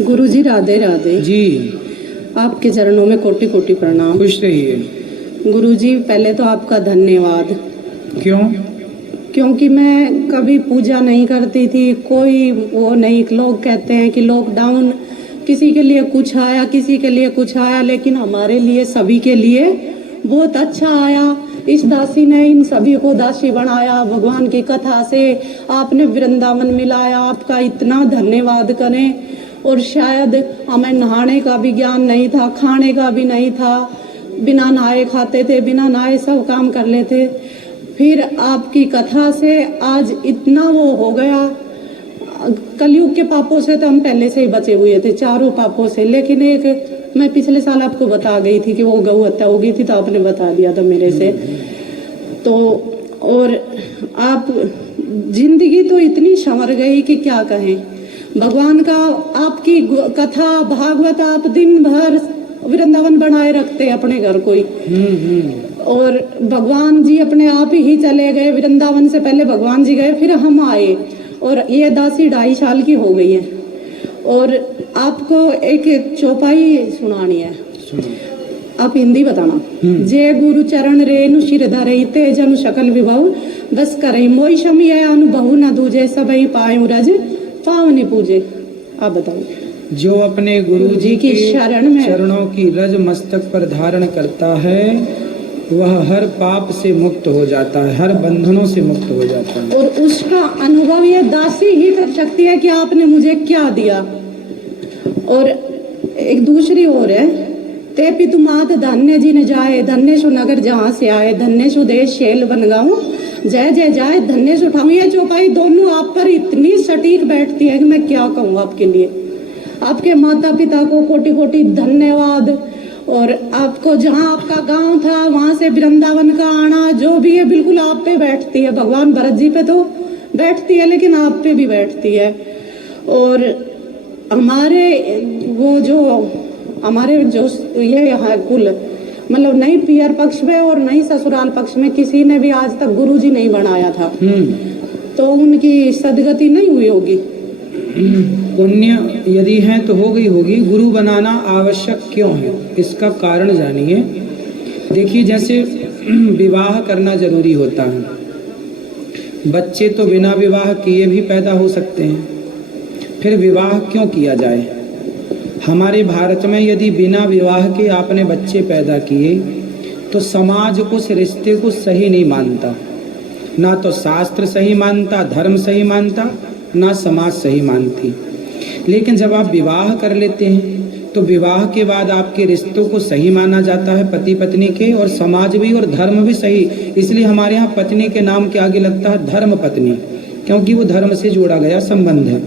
गुरुजी राधे राधे जी। आपके चरणों में कोटि कोटि प्रणाम। खुश रहिए। गुरुजी पहले तो आपका धन्यवाद। क्यों? क्योंकि मैं कभी पूजा नहीं करती थी, कोई वो नहीं। लोग कहते हैं कि लॉकडाउन किसी के लिए कुछ आया, किसी के लिए कुछ आया, लेकिन हमारे लिए सभी के लिए बहुत अच्छा आया। इस दासी ने इन सभी को दासी बनाया। भगवान की कथा से आपने वृंदावन मिलाया, आपका इतना धन्यवाद करें। और शायद हमें नहाने का भी ज्ञान नहीं था, खाने का भी नहीं था, बिना नहाए खाते थे, बिना नहाए सब काम कर लेते। फिर आपकी कथा से आज इतना वो हो गया। कलयुग के पापों से तो हम पहले से ही बचे हुए थे, चारों पापों से। लेकिन एक मैं पिछले साल आपको बता गई थी कि वो गौ हत्या हो गई थी, तो आपने बता दिया था मेरे से। तो और आप जिंदगी तो इतनी संवर गई कि क्या कहें। भगवान का आपकी कथा भागवत आप दिन भर वृंदावन बनाए रखते हैं अपने घर कोई। और भगवान जी अपने आप ही चले गए वृंदावन से। पहले भगवान जी गए, फिर हम आए। और ये दासी 2.5 साल की हो गई है। और आपको एक चौपाई सुनानी है, आप हिंदी बताना। जय गुरु चरण रेनु शिर धरई ते जनु सकल विभव बस करई मोई शमी अनुभव न दूजे सबई पायु रज पावनी पूजे। आप बताओ। जो अपने गुरु जी की शरण में चरणों की रज मस्तक पर धारण करता है, वह हर पाप से मुक्त हो जाता है, हर बंधनों से मुक्त हो जाता है। और उसका अनुभव ये दासी ही कर सकती है कि आपने मुझे क्या दिया। और एक दूसरी ओर है, ते पितु मात धन्य जी न जाए, धन्य सु नगर जहाँ से आए, धन्य सु देश शैल बन गाऊं, जय जय जाए धन्य सु उठाऊं। ये चौपाई दोनों आप पर इतनी सटीक बैठती है कि मैं क्या कहूँ आपके लिए। आपके माता पिता को कोटि कोटि धन्यवाद। और आपको जहाँ आपका गांव था वहां से वृंदावन का आना, जो भी है बिल्कुल आप पे बैठती है। भगवान भरत जी पे तो बैठती है, लेकिन आप पे भी बैठती है। और हमारे जो ये है कुल, मतलब नहीं पियर पक्ष में और नहीं ससुराल पक्ष में किसी ने भी आज तक गुरुजी नहीं बनाया था। तो उनकी सदगति नहीं हुई होगी। पुण्य यदि है तो हो गई होगी। गुरु बनाना आवश्यक क्यों है, इसका कारण जानिए। देखिए, जैसे विवाह करना जरूरी होता है। बच्चे तो बिना विवाह किए भी पैदा हो सकते हैं, फिर विवाह क्यों किया जाए। हमारे भारत में यदि बिना विवाह के आपने बच्चे पैदा किए तो समाज उस रिश्ते को सही नहीं मानता। ना तो शास्त्र सही मानता, धर्म सही मानता, ना समाज सही मानती। लेकिन जब आप विवाह कर लेते हैं तो विवाह के बाद आपके रिश्तों को सही माना जाता है, पति पत्नी के, और समाज भी और धर्म भी सही। इसलिए हमारे यहाँ पत्नी के नाम के आगे लगता है धर्म पत्नी, क्योंकि वो धर्म से जोड़ा गया संबंध है।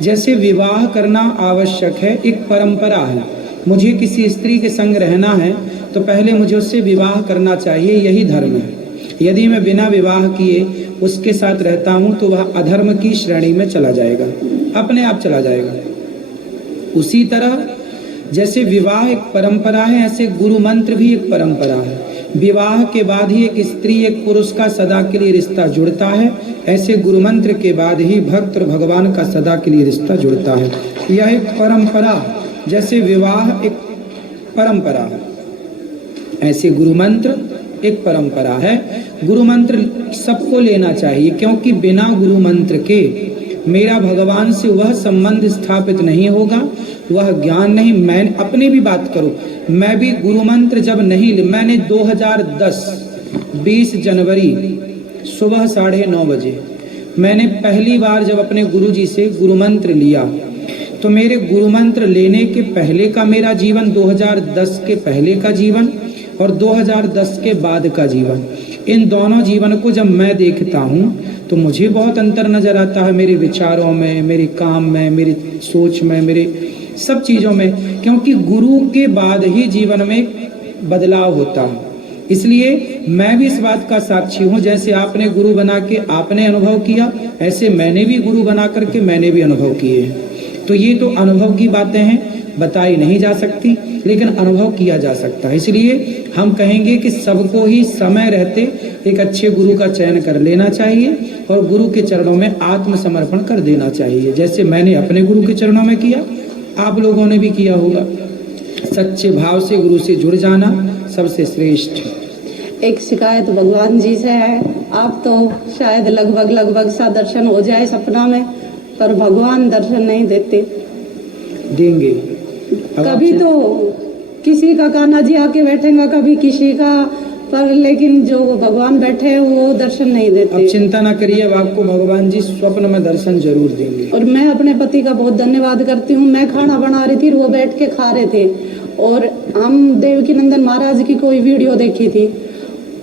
जैसे विवाह करना आवश्यक है, एक परंपरा है। मुझे किसी स्त्री के संग रहना है तो पहले मुझे उससे विवाह करना चाहिए, यही धर्म है। यदि मैं बिना विवाह किए उसके साथ रहता हूँ तो वह अधर्म की श्रेणी में चला जाएगा, अपने आप चला जाएगा। उसी तरह जैसे विवाह एक परंपरा है, ऐसे गुरु मंत्र भी एक परंपरा है। विवाह के बाद ही एक स्त्री एक पुरुष का सदा के लिए रिश्ता जुड़ता है, ऐसे गुरु मंत्र के बाद ही भक्त और भगवान का सदा के लिए रिश्ता जुड़ता है। यह एक परंपरा, जैसे विवाह एक परंपरा है, ऐसे गुरु मंत्र एक परंपरा है। गुरु मंत्र सबको लेना चाहिए, क्योंकि बिना गुरु मंत्र के मेरा भगवान से वह संबंध स्थापित नहीं होगा, वह ज्ञान नहीं। मैं अपनी भी बात करूं, मैं भी गुरु मंत्र जब नहीं, मैंने 2010 20 जनवरी सुबह 9:30 बजे मैंने पहली बार जब अपने गुरुजी से गुरु मंत्र लिया, तो मेरे गुरु मंत्र लेने के पहले का मेरा जीवन, 2010 के पहले का जीवन और 2010 के बाद का जीवन, इन दोनों जीवन को जब मैं देखता हूँ तो मुझे बहुत अंतर नजर आता है, मेरे विचारों में, मेरे काम में, मेरी सोच में, मेरे सब चीज़ों में। क्योंकि गुरु के बाद ही जीवन में बदलाव होता है। इसलिए मैं भी इस बात का साक्षी हूँ, जैसे आपने गुरु बना के आपने अनुभव किया, ऐसे मैंने भी गुरु बना करके मैंने भी अनुभव किए हैं। तो ये तो अनुभव की बातें हैं, बताई नहीं जा सकती, लेकिन अनुभव किया जा सकता है। इसलिए हम कहेंगे कि सबको ही समय रहते एक अच्छे गुरु का चयन कर लेना चाहिए और गुरु के चरणों में आत्मसमर्पण कर देना चाहिए। जैसे मैंने अपने गुरु के चरणों में किया, आप लोगों ने भी किया होगा। सच्चे भाव से गुरु से जुड़ जाना सबसे श्रेष्ठ। एक शिकायत भगवान जी से है, आप तो शायद लगभग सा दर्शन हो जाए सपना में, पर भगवान दर्शन नहीं देते। देंगे कभी तो किसी का कान्हा जी आके बैठेगा, कभी किसी का, पर लेकिन जो भगवान बैठे हैं वो दर्शन नहीं देते। अब चिंता ना करिए, अब आपको भगवान जी स्वप्न में दर्शन जरूर देंगे। और मैं अपने पति का बहुत धन्यवाद करती हूँ। मैं खाना बना रही थी, वो बैठ के खा रहे थे, और हम देवकी नंदन महाराज की कोई वीडियो देखी थी,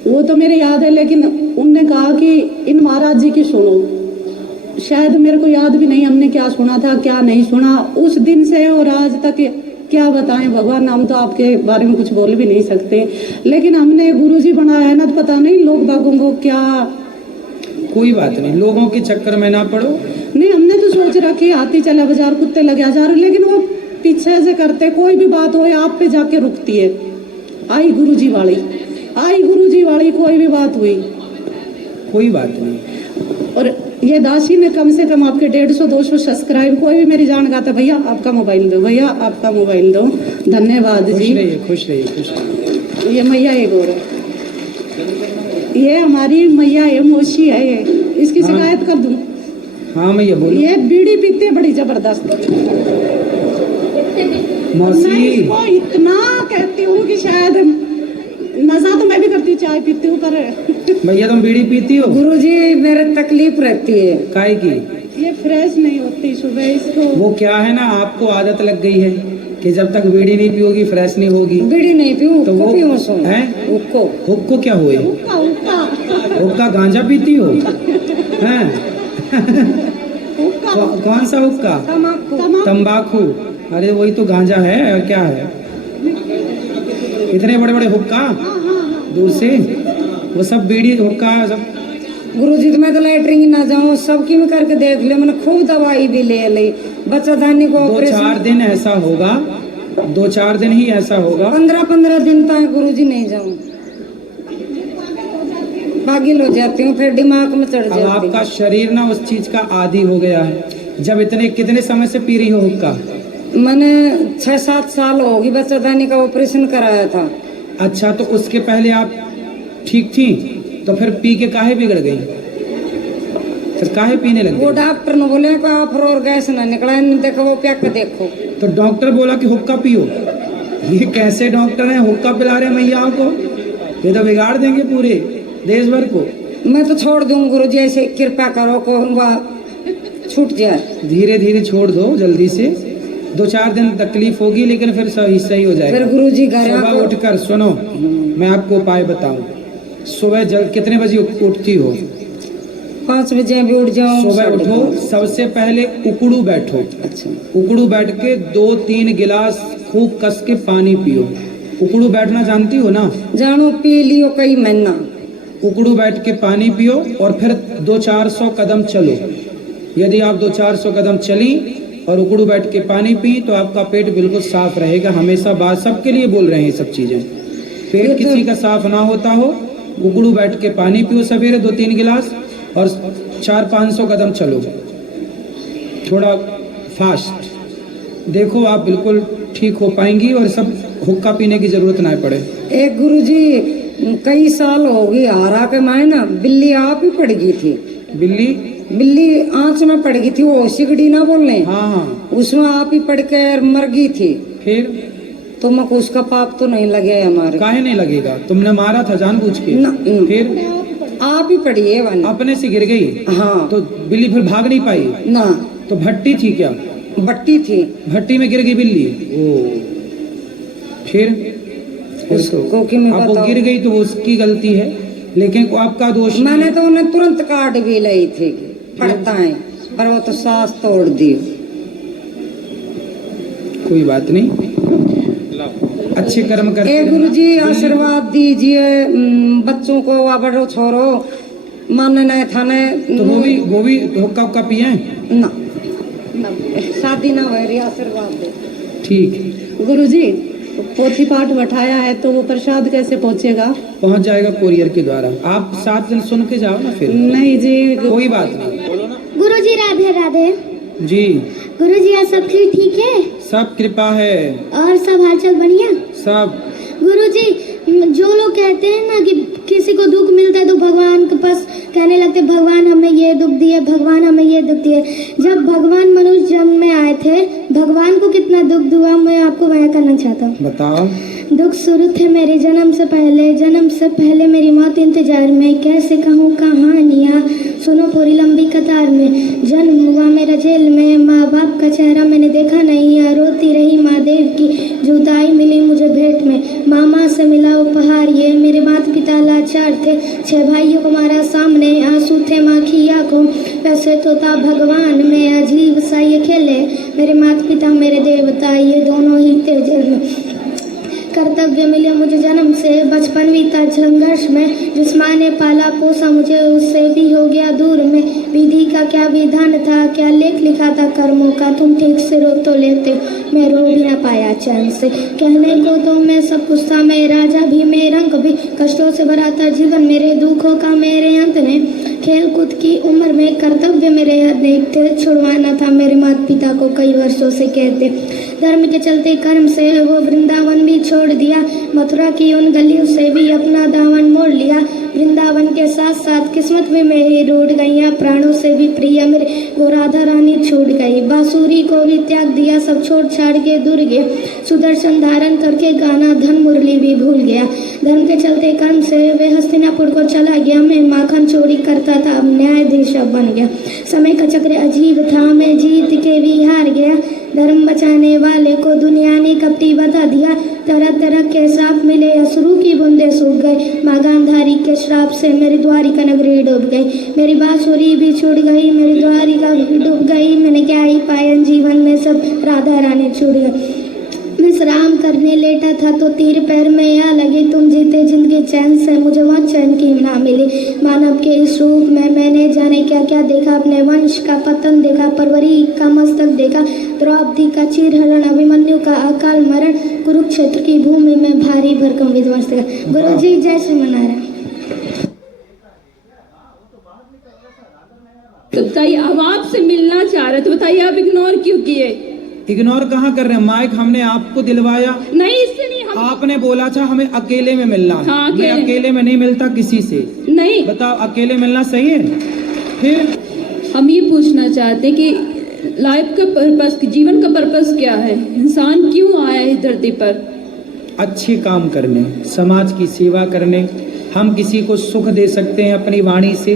वो तो मेरे याद है, लेकिन उनने कहा कि इन महाराज जी की सुनो। शायद मेरे को याद भी नहीं हमने क्या सुना था क्या नहीं सुना उस दिन से और आज तक। क्या बताएं भगवान, हम तो आपके बारे में कुछ बोल भी नहीं सकते, लेकिन हमने गुरुजी बनाया है ना, तो पता नहीं लोग बागों को क्या। कोई बात नहीं, लोगों के चक्कर में ना पड़ो। नहीं, हमने तो सोच रखी हाथी चला बाजार कुत्ते लगे हजार, लेकिन वो पीछे से करते, कोई भी बात हो आप पे जाके रुकती है। आई गुरुजी वाली, आई गुरुजी वाली, कोई भी बात हुई। कोई बात नहीं। और ये दासी ने कम से कम आपके 150-200 सब्सक्राइब, कोई भी मेरी जान गाता भैया आपका मोबाइल दो, भैया आपका मोबाइल दो। धन्यवाद खुश जी। रहिए, खुश रहिए, खुश रहिए। ये मैया एक और है, ये हमारी मैया है, मौसी है ये, इसकी हाँ। शिकायत कर दूं? हाँ मैया बोलो। ये बीड़ी पीते हैं बड़ी जबरदस्त। मौसी, मैं इसको इतना कहती हूँ कि शायद नशा तो मैं भी करती हूँ, चाय पीती हूँ, पर भैया तुम बीड़ी पीती हो? गुरुजी मेरे तकलीफ रहती है। काहे की? ये फ्रेश नहीं होती सुबह इसको। वो क्या है ना, आपको आदत लग गई है कि जब तक बीड़ी नहीं पियोगी फ्रेश नहीं होगी। बीड़ी नहीं पीऊँ तो वो है उसको। हुक्को क्या हुए? हुक्का हुक्का हुक्का गांजा पीती हो? हैं? हुक्का कौन सा हुक्का? तम्बाकू। तंबाकू? अरे वही तो गांजा है, और क्या है? इतने बड़े बड़े हुक्का दूर से, वो सब बीड़ी हुक्का सब। गुरुजी तो मैं तो लैटरिंग ना जाऊँ, सबकी में करके देख ले, मैंने खूब दवाई भी ले ली, बच्चा दानी को 2-4 दिन ऐसा होगा, 2-4 दिन ही ऐसा होगा। 15-15 दिन तक गुरुजी नहीं जाऊँ, पागल हो जाती हूँ, फिर दिमाग में चढ़ अब जाती आपका हूँ। शरीर ना उस चीज का आदी हो गया है। जब इतने कितने समय से पी रही हो हुक्का? मैंने 6-7 साल होगी, बच्चा दानी का ऑपरेशन कराया था। अच्छा, तो उसके पहले आप ठीक थी, तो फिर पी के काहे बिगड़ गई? फिर काहे पीने लग वो गई? डॉक्टर ने बोले कि आप और गैस ना निकला, देखो वो क्या कर देखो। तो डॉक्टर बोला कि हुक्का पियो। ये कैसे डॉक्टर हैं, हुक्का पिला रहे मैयाओं को? ये तो बिगाड़ देंगे पूरे देश भर को। मैं तो छोड़ दूँ गुरुजी, ऐसे कृपा करो को वह छूट जाए। धीरे धीरे छोड़ दो, जल्दी से। 2-4 दिन तकलीफ होगी, लेकिन फिर सही हो जाएगा। फिर गुरुजी घर सुबह आकर उठकर सुनो, मैं आपको उपाय बताऊं। सुबह जल्द कितने बजे उठती हो? 5 बजे भी उठ जाऊँ। सुबह उठो, सबसे पहले उकड़ू बैठो। अच्छा, उकड़ू बैठ के 2-3 गिलास खूब कस के पानी पियो। उकड़ू बैठना जानती हो ना? जानो पी लियो कई महीना। उकड़ू बैठ के पानी पियो और फिर 200-400 कदम चलो। यदि आप 200-400 कदम चली और उकड़ू बैठ के पानी पी, तो आपका पेट बिल्कुल साफ रहेगा। हमेशा बात सबके लिए बोल रहे हैं सब चीजें। पेट किसी का साफ ना होता हो, उकड़ू बैठ के पानी पियो सवेरे 2-3 गिलास, और 400-500 कदम चलो, थोड़ा फास्ट। देखो आप बिल्कुल ठीक हो पाएंगी, और सब हुक्का पीने की जरूरत ना पड़े। एक गुरुजी कई साल हो गई, हारा के माए ना बिल्ली आप ही पड़ गई थी। बिल्ली आंच में पड़ गई थी, वो सिगड़ी ना बोलने, हाँ, उसमें आप ही पड़ कर मर गई थी। फिर तो मको उसका पाप तो नहीं लगे हमारे। काहे नहीं लगेगा? तुमने मारा था जानबूझ के? फिर आप ही पड़ी है वाली। अपने से गिर गई? हाँ। तो बिल्ली फिर भाग नहीं पाई? ना, तो भट्टी थी क्या? बट्टी थी, भट्टी में गिर गई बिल्ली। ओ, फिर उसको कि मैं अब वो बताऊं? गिर गई तो वो उसकी गलती है, लेकिन आपका दोष नहीं। मैंने तो उन्हें तुरंत काट भी ली थी, पड़ता है, पर वो तो सांस तोड़ दी। कोई बात नहीं, अच्छे कर्म करते ए रहना। गुरुजी आशीर्वाद दीजिए, बच्चों को बड़ो छोरो मानने नहीं था ने। तो वो भी हुक्का हुक्का पिए? ना, शादी ना हो रही, आशीर्वाद दे। ठीक, गुरुजी पोथी पाठ बैठाया है, तो वो प्रसाद कैसे पहुंचेगा? पहुंच जाएगा कोरियर के द्वारा। आप 7 दिन सुन के जाओ ना फिर। नहीं जी, कोई बात नहीं। गुरुजी राधे राधे। जी, गुरुजी आज सब ठीक है? सब कृपा है। और सब हालचाल बढ़िया। सब गुरुजी, जो लोग कहते हैं ना कि किसी को दुख मिलता है तो भगवान के पास कहने लगते भगवान हमें ये दुख दिए, भगवान हमें ये दुख दिए। जब भगवान मनुष्य जन्म में आए थे, भगवान को कितना दुख हुआ मैं आपको बयां करना चाहता हूँ। बताओ। दुख शुरू थे मेरे जन्म से पहले मेरी मौत इंतजार में, कैसे कहूँ कहानियाँ, सुनो पूरी लंबी कतार में। जन्म हुआ मेरा जेल में, माँ बाप का चेहरा मैंने देखा नहीं, रोती रही माँ देव की जुदाई मिली मुझे भेंट में। मामा से मिला उपहार ये, मेरे माता पिता लाचार थे, 6 भाइयों को मारा सामने, आंसू थे माँ की आंखों। वैसे तो था भगवान में अजीब सा ये खेले, मेरे माता पिता मेरे देवता ये दोनों ही थे जेल में। कर्तव्य मिले मुझे जन्म से, बचपन बीता संघर्ष में, जिस माँ ने पाला पोसा मुझे उससे भी हो गया दूर में। विधि का क्या विधान था, क्या लेख लिखा था कर्मों का, तुम ठीक से रो तो लेते, मैं रो भी ना पाया चैन से। कहने को तो मैं सब कुछ था, मैं राजा भी मैं रंग भी, कष्टों से भरा था जीवन मेरे, दुखों का मेरे अंत ने। खेल कूद की उम्र में कर्तव्य मेरे अनेक थे, छुड़वाना था मेरे माता पिता को कई वर्षों से कहते। धर्म के चलते कर्म से वो वृंदावन भी छोड़ दिया, मथुरा की उन गलियों से भी अपना दामन मोड़ लिया। वृंदावन के साथ साथ किस्मत भी मेरी रूठ गई, प्राणों से भी प्रिय मेरे वो राधा रानी छूट गई। बांसुरी को भी त्याग दिया, सब छोड़ छाड़ के दूर गया, सुदर्शन धारण करके गाना धन मुरली भी भूल गया। धर्म के चलते कर्म से वे हस्तिनापुर को चला गया, मैं माखन चोरी करता था अब न्यायाधीश बन गया। समय का चक्र अजीब था, मैं जीत के भी हार गया, धर्म बचाने वाले को दुनिया ने कपटी बता दिया। तरह तरह के साप मिले, असुरू की बूंदे सूख गए, माँ गांधारी के श्राप से मेरी द्वारिका नगरी डूब गई। मेरी बांसुरी भी छूट गई, मेरी द्वारिका भी डूब गई, मैंने क्या ही पाया जीवन में, सब राधा रानी छूट गई। विश्राम करने लेटा था तो तीर पैर में आ लगे, तुम जीते जिंदगी चैन से, मुझे वहाँ चैन की ना मिली। मानव के इस रूप में मैंने जाने क्या क्या देखा, अपने वंश का पतन देखा, परवरी का मस्तक देखा, द्रौपदी का चीरहरण, अभिमन्यु का अकाल मरण, कुरुक्षेत्र की भूमि में भारी भरकम विध्वंस देखा। गुरु जी जय श्रीमनारायण। तो बताइए, हम आपसे मिलना चाह रहे, तो बताइए आप इग्नोर क्यों किए? इग्नोर कहाँ कर रहे हैं? माइक हमने आपको दिलवाया नहीं, इससे नहीं। हम आपने बोला था हमें अकेले में मिलना है। हाँ, मैं अकेले में नहीं मिलता किसी से। नहीं, बताओ अकेले मिलना सही है? फिर हम ये पूछना चाहते हैं कि लाइफ का पर्पस, जीवन का पर्पस क्या है, इंसान क्यों आया है इस धरती पर? अच्छे काम करने, समाज की सेवा करने। हम किसी को सुख दे सकते हैं अपनी वाणी से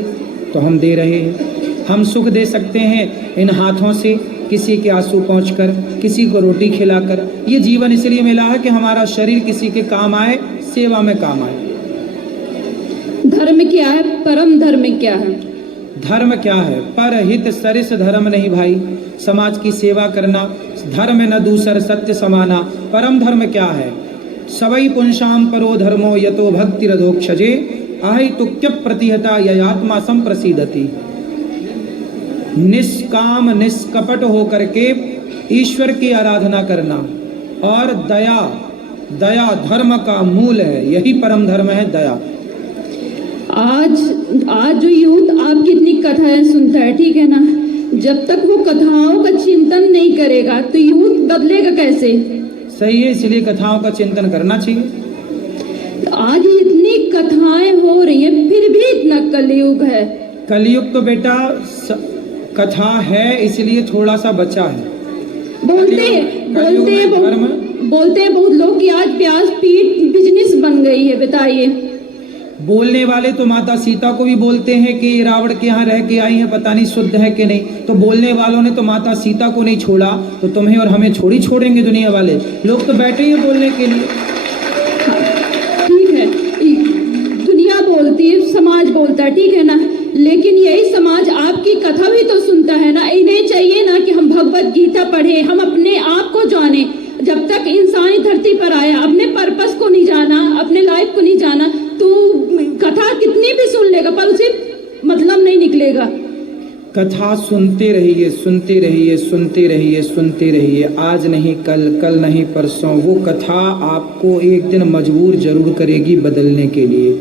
तो हम दे रहे हैं। हम सुख दे सकते हैं इन हाथों से, किसी के आंसू पहुंचकर, किसी को रोटी खिलाकर। ये जीवन इसलिए मिला है कि हमारा शरीर किसी के काम आए, सेवा में काम आए। धर्म क्या है? परम धर्म क्या है? धर्म क्या है? परहित सरिस धर्म नहीं भाई, समाज की सेवा करना। धर्म न दूसर सत्य समाना। परम धर्म क्या है? सवै पुंसाम परो धर्मो यतो भक्ति रधोक्षजे अहितुक्य प्रतिहता ययात्मा संप्रसिद्धति। निष्काम निष्कपट होकर के ईश्वर की आराधना करना और दया, दया धर्म का मूल है। यही परम धर्म है, दया। आज जो यूथ आपकी इतनी कथाएं सुनता है, ठीक है ना, जब तक वो कथाओं का चिंतन नहीं करेगा तो यूथ बदलेगा कैसे? सही है, इसलिए कथाओं का चिंतन करना चाहिए। तो आज इतनी कथाएं हो रही हैं, फिर भी इतना कलयुग है। कलयुग तो बेटा कथा है, इसलिए थोड़ा सा बचा है। बोलते हैं बहुत लोग कि आज प्याज पीट बिजनेस बन गई है। बताइए। बोलने वाले तो माता सीता को भी बोलते हैं कि रावण के यहाँ रह के आई हैं, पता नहीं शुद्ध है कि नहीं। तो बोलने वालों ने तो माता सीता को नहीं छोड़ा, तो तुम्हें और हमें छोड़ी छोड़ेंगे दुनिया वाले लोग? तो बैठे ही बोलने के लिए। ठीक है, दुनिया बोलती है, समाज बोलता है, ठीक है ना, लेकिन यही समाज आपकी कथा भी तो सुनता है ना। इन्हें चाहिए ना कि हम भगवत गीता पढ़े, हम अपने आप को जाने। जब तक इंसान धरती पर आया, अपने पर्पस को नहीं जाना, अपने लाइफ को नहीं जाना, तो कथा कितनी भी सुन लेगा पर उसे मतलब नहीं निकलेगा। कथा सुनते रहिए, सुनते रहिए, सुनते रहिए, सुनते रहिए। आज नहीं कल, कल नहीं परसों, वो कथा आपको एक दिन मजबूर जरूर करेगी बदलने के लिए।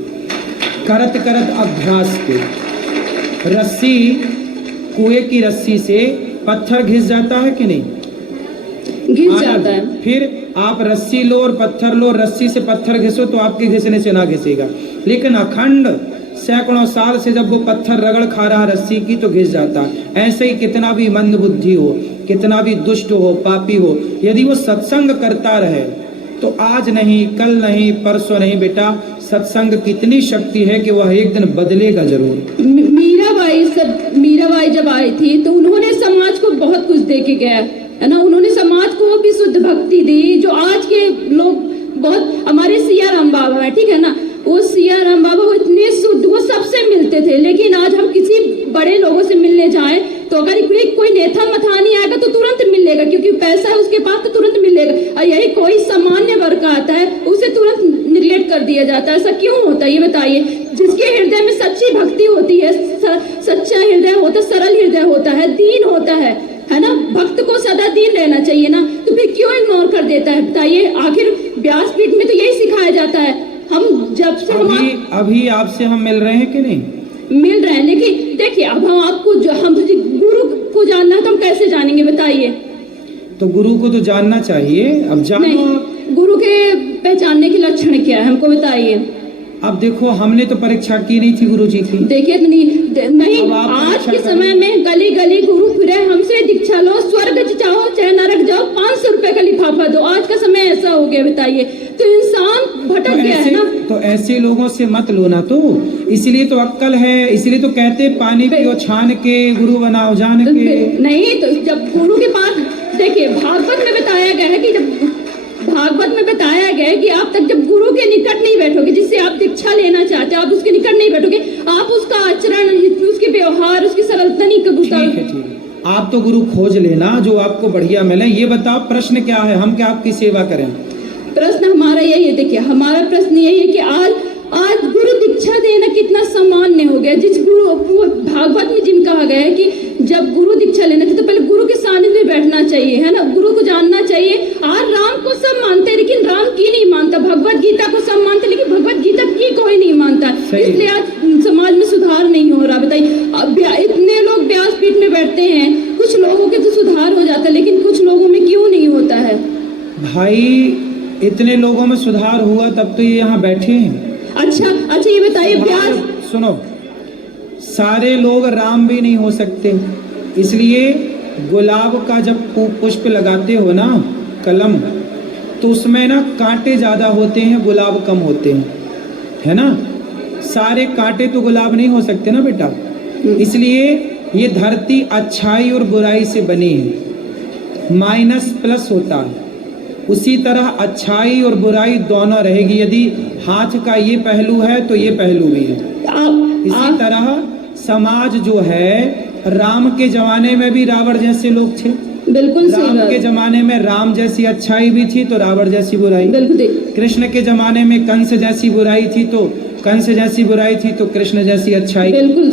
करत करत अभ्यास के। रस्सी, कुएं की रस्सी से पत्थर घिस जाता है कि नहीं? घिस हाँ, जाता है। फिर आप रस्सी लो और पत्थर लो, रस्सी से पत्थर घिसो तो आपके घिसने से ना घिसेगा, लेकिन अखंड सैकड़ों साल से जब वो पत्थर रगड़ खा रहा रस्सी की तो घिस जाता। ऐसे ही कितना भी मंद बुद्धि हो, कितना भी दुष्ट हो, पापी हो, यदि वो सत्संग करता रहे तो आज नहीं, कल नहीं, परसों नहीं बेटा, सत्संग की इतनी शक्ति है कि वह एक दिन बदलेगा जरूर। मीराबाई जब आई थी तो उन्होंने समाज को बहुत कुछ दे के गया है ना। उन्होंने समाज को भी शुद्ध भक्ति दी, जो आज के लोग बहुत, हमारे सिया राम बाबा है, ठीक है ना, वो सिया राम बाबा वो इतने शुद्ध, वो सबसे मिलते थे। लेकिन आज हम किसी बड़े लोगों से मिलने जाएं तो अगर कोई नेता मथानी आएगा तो तुरंत मिलेगा, क्योंकि पैसा है उसके पास तो तुरंत मिलेगा। और यही कोई सामान्य वर्ग का आता है उसे तुरंत निगलेक्ट कर दिया जाता है। ऐसा क्यों होता है ये बताइए? जिसके हृदय में सच्ची भक्ति होती है, सच्चा हृदय होता है, सरल हृदय होता है, दीन होता है ना, भक्त को सदा दीन रहना चाहिए ना, तो फिर क्यों इग्नोर कर देता है बताइए? आखिर व्यासपीठ में तो यही सिखाया जाता है। हम जब से अभी आपसे हम मिल रहे हैं कि नहीं? मिल रहे हैं, लेकिन देखिए अब हम आपको हम गुरु को जानना है तो हम कैसे जानेंगे बताइए? तो गुरु को तो जानना चाहिए, अब जानो। नहीं, गुरु के पहचानने के लक्षण क्या है हमको बताइए? अब देखो, हमने तो परीक्षा की नहीं थी गुरु जी की। देखिए नहीं, आज के समय में गली गली गुरु फिरे, हमसे दीक्षा लो, स्वर्ग जाओ चाहे नरक जाओ, 500 रुपए का लिफाफा दो। आज का समय ऐसा हो गया बताइए, तो इंसान भटक गया है ना। तो ऐसे लोगों से मत लो ना, तो इसलिए तो अक्कल है, इसलिए तो कहते पानी पियो छान के, गुरु बनाओ जान के। नहीं तो जब गुरु के पास, देखिए भागवत में बताया गया है कि आप तक जब गुरु के निकट नहीं बैठोगे, जिससे आप दीक्षा लेना चाहते हैं, आप उसके निकट नहीं बैठोगे, आप उसका आचरण, उसके व्यवहार, उसकी सरलता नहीं कबूल करोगे। ठीक है, आप तो गुरु खोज लेना जो आपको बढ़िया मिले। ये बताओ प्रश्न क्या है, हम क्या आपकी सेवा करें? प्रश्न हमारा यही है, देखिए हमारा प्रश्न यही है कि आज गुरु दीक्षा देना कितना सामान्य हो गया। जिस गुरु, भागवत में जिन कहा गया है कि जब गुरु दीक्षा लेना चाहिए तो पहले गुरु के सानिध्य में बैठना चाहिए, है ना, गुरु को जानना चाहिए। आज राम को सब मानते हैं, लेकिन राम की नहीं मानता। भगवत गीता को सब मानते, लेकिन भगवत गीता की कोई नहीं मानता। इसलिए आज समाज में सुधार नहीं हो रहा बताइए। इतने लोग व्यासपीठ में बैठते हैं, कुछ लोगों के तो सुधार हो जाता है, लेकिन कुछ लोगों में क्यों नहीं होता है भाई? इतने लोगों में सुधार हुआ तब तो ये यहाँ बैठे हैं। अच्छा ये बताइए, व्यास सुनो, सारे लोग राम भी नहीं हो सकते, इसलिए गुलाब का जब पुष्प लगाते हो ना, कलम, तो उसमें ना कांटे ज्यादा होते हैं, गुलाब कम होते हैं, है ना। सारे कांटे तो गुलाब नहीं हो सकते ना बेटा, इसलिए ये धरती अच्छाई और बुराई से बनी है, माइनस प्लस होता है। उसी तरह अच्छाई और बुराई दोनों रहेगी। यदि हाथ का ये पहलू है तो ये पहलू भी है। इसी तरह समाज जो है, राम के जमाने में भी रावण जैसे लोग थे, बिल्कुल राम के जमाने में राम जैसी अच्छाई भी थी तो रावण जैसी बुराई, बिल्कुल। कृष्ण के जमाने में कंस जैसी बुराई थी तो कंस जैसी बुराई थी तो कृष्ण जैसी अच्छाई।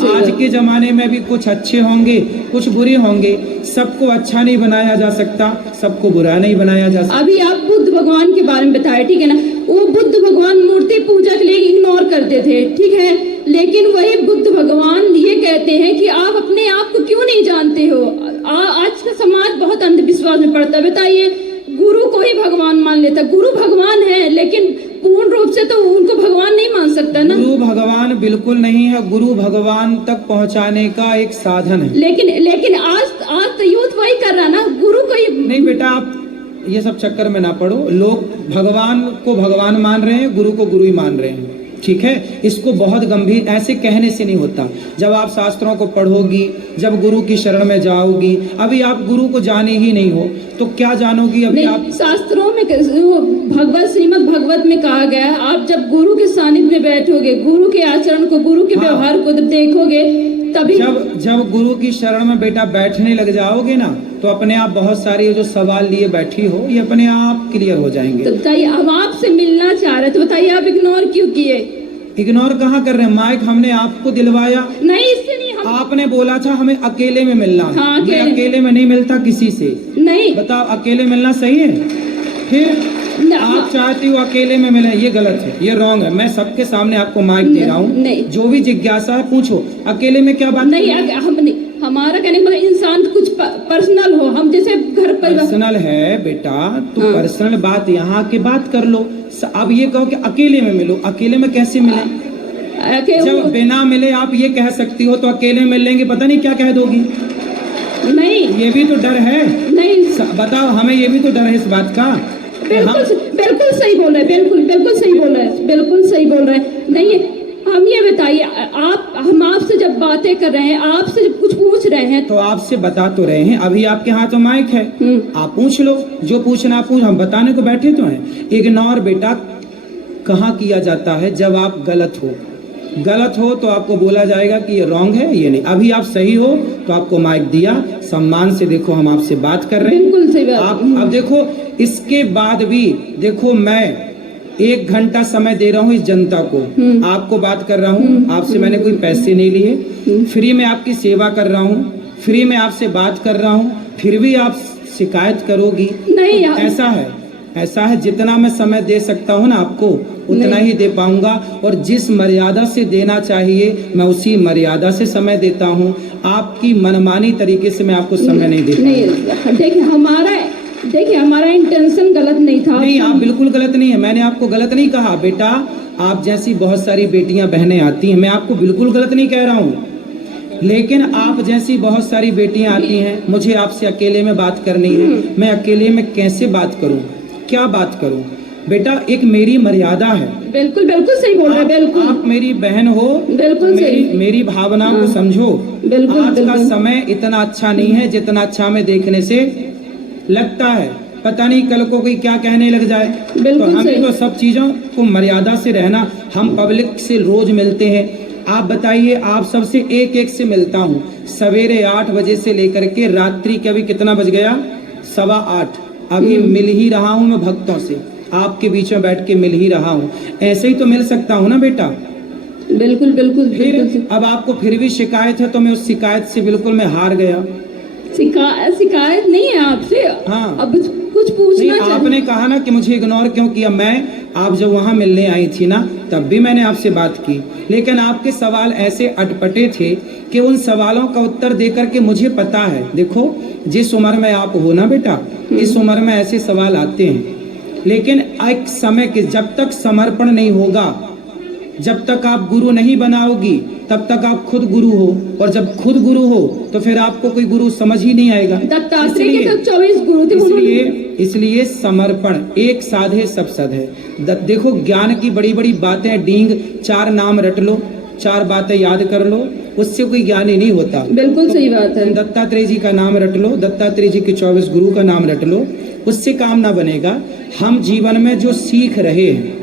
आज के जमाने में भी कुछ अच्छे होंगे, कुछ बुरे होंगे। सबको अच्छा नहीं बनाया जा सकता, सबको बुरा नहीं बनाया जा सकता। अभी आप बुद्ध भगवान के बारे में बताया, ठीक है ना, वो बुद्ध भगवान मूर्ति पूजा के लिए इग्नोर करते थे, ठीक है, लेकिन वही बुद्ध भगवान ये कहते हैं कि आप अपने आप को क्यों नहीं जानते हो। आज का समाज बहुत अंधविश्वास में पड़ता है बताइए। गुरु को ही भगवान मान लेता, गुरु भगवान है लेकिन पूर्ण रूप से तो उनको भगवान नहीं मान सकता ना। गुरु भगवान बिल्कुल नहीं है, गुरु भगवान तक पहुंचाने का एक साधन है। लेकिन आज तो यूथ वही कर रहा ना, गुरु को ही नहीं बेटा, आप ये सब चक्कर में ना पड़ो। लोग भगवान को भगवान मान रहे हैं, गुरु को गुरु ही मान रहे हैं, ठीक है। इसको बहुत गंभीर, ऐसे कहने से नहीं होता। जब आप शास्त्रों को पढ़ोगी, जब गुरु की शरण में जाओगी, अभी आप गुरु को जाने ही नहीं हो तो क्या जानोगी? अभी आप शास्त्रों में भगवत, श्रीमद् भगवत में कहा गया है, आप जब गुरु के सानिध्य में बैठोगे, गुरु के आचरण को, गुरु के व्यवहार को देखोगे, तभी जब गुरु की शरण में बेटा बैठने लग जाओगे ना, तो अपने आप बहुत सारी जो सवाल लिए बैठी हो ये अपने आप क्लियर हो जाएंगे। तो बताइए, हम आपसे मिलना चाह रहे, तो बताइए आप इग्नोर क्यों किए? इग्नोर कहाँ कर रहे हैं? माइक हमने आपको दिलवाया नहीं, इससे नहीं। आपने बोला था हमें अकेले में मिलना। हाँ, मैं अकेले में नहीं मिलता किसी से। नहीं, बताओ अकेले मिलना सही है? फिर आप चाहती हो अकेले में मिले, ये गलत है, ये रॉन्ग है। मैं सबके सामने आपको माइक दे रहा हूँ, जो भी जिज्ञासा है पूछो। अकेले में क्या बात नहीं, हम नहीं, हमारा कहने का मतलब इंसान कुछ पर्सनल हो, हम जैसे घर परिवार। पर्सनल है बेटा, तो हाँ। पर्सनल बात यहाँ के बात कर लो। अब ये कहो कि अकेले में मिलो, अकेले में कैसे मिले? जब बिना मिले आप ये कह सकती हो तो अकेले मिल लेंगे, पता नहीं क्या कह दोगी। नहीं, ये भी तो डर है। नहीं बताओ, हमें ये भी तो डर है इस बात का। बिल्कुल सही बोल रहे हैं, बिल्कुल सही बोल रहे हैं, बिल्कुल सही बोल रहे हैं। नहीं, हम ये बताइए, हम आपसे जब बातें कर रहे हैं, आपसे जब कुछ पूछ रहे हैं तो आपसे बता तो रहे हैं। अभी आपके हाथों माइक है, आप पूछ लो जो पूछना पूछ, हम बताने को बैठे तो हैं। इग्नोर बेटा कहाँ किया जाता है? जब आप गलत हो तो आपको बोला जाएगा कि ये रॉन्ग है, ये नहीं। अभी आप सही हो तो आपको माइक दिया, सम्मान से देखो हम आपसे बात कर रहे हैं। बिल्कुल सही बात। आप अब देखो, इसके बाद भी देखो मैं 1 घंटा समय दे रहा हूँ इस जनता को, आपको बात कर रहा हूँ, आपसे मैंने कोई पैसे नहीं लिए, फ्री में आपकी सेवा कर रहा हूँ, फ्री में आपसे बात कर रहा हूँ, फिर भी आप शिकायत करोगी। नहीं, ऐसा है जितना मैं समय दे सकता हूँ ना आपको, उतना ही दे पाऊंगा, और जिस मर्यादा से देना चाहिए मैं उसी मर्यादा से समय देता हूँ। आपकी मनमानी तरीके से मैं आपको समय नहीं देता। नहीं, देखिए हमारा इंटेंशन गलत नहीं था। नहीं, आप बिल्कुल गलत नहीं है, मैंने आपको गलत नहीं कहा बेटा। आप जैसी बहुत सारी बेटियां बहनें आती हैं, मैं आपको बिल्कुल गलत नहीं कह रहा हूँ, लेकिन आप जैसी बहुत सारी बेटियां आती हैं, मुझे आपसे अकेले में बात करनी है, मैं अकेले में कैसे बात करूं, क्या बात करूं? बेटा एक मेरी मर्यादा है। बिल्कुल सही बोल रहे हैं, बिल्कुल। आप मेरी बहन हो, बिल्कुल सही। मेरी भावनाओं को समझो। आज का समय इतना अच्छा नहीं है जितना अच्छा में देखने से लगता है। पता नहीं कल को कोई क्या कहने लग जाए। तो हमें तो सब चीजों को मर्यादा से रहना। हम पब्लिक से रोज मिलते हैं, आप बताइए, आप सबसे एक से मिलता हूँ, सवेरे 8 बजे से लेकर के रात्रि के अभी कितना बज गया, 7:15, अभी मिल ही रहा हूँ मैं भक्तों से, आपके बीच में बैठ के मिल ही रहा हूँ। ऐसे ही तो मिल सकता हूँ ना बेटा। बिल्कुल। फिर अब आपको फिर भी शिकायत है, तो मैं उस शिकायत से बिल्कुल मैं हार गया। शिकायत नहीं है आपसे। हाँ, अब कुछ पूछना नहीं, आपने कहा ना कि मुझे इग्नोर क्यों किया। आप जब वहां मिलने आई थी ना, तब भी मैंने आपसे बात की, लेकिन आपके सवाल ऐसे अटपटे थे कि उन सवालों का उत्तर देकर के मुझे पता है। देखो जिस उम्र में आप हो ना बेटा, इस उम्र में ऐसे सवाल आते हैं, लेकिन एक समय के जब तक समर्पण नहीं होगा, जब तक आप गुरु नहीं बनाओगी, तब तक आप खुद गुरु हो, और जब खुद गुरु हो तो फिर आपको कोई गुरु समझ ही नहीं आएगा। दत्तात्रेय के तो 24 गुरु थे। इसलिए समर्पण, एक साधे सब सद है। देखो ज्ञान की बड़ी बड़ी बातें, डींग 4 नाम रट लो, 4 बातें याद कर लो, उससे कोई ज्ञानी नहीं होता। बिल्कुल सही बात है। दत्तात्रेय जी का नाम रट लो, दत्तात्रेय जी के 24 गुरु का नाम रट लो, उससे काम ना बनेगा। हम जीवन में जो सीख रहे हैं,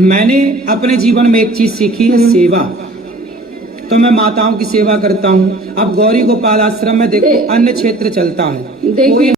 मैंने अपने जीवन में एक चीज सीखी है, सेवा। तो मैं माताओं की सेवा करता हूँ। अब गौरी गोपाल आश्रम में देखो अन्य क्षेत्र चलता है, कोई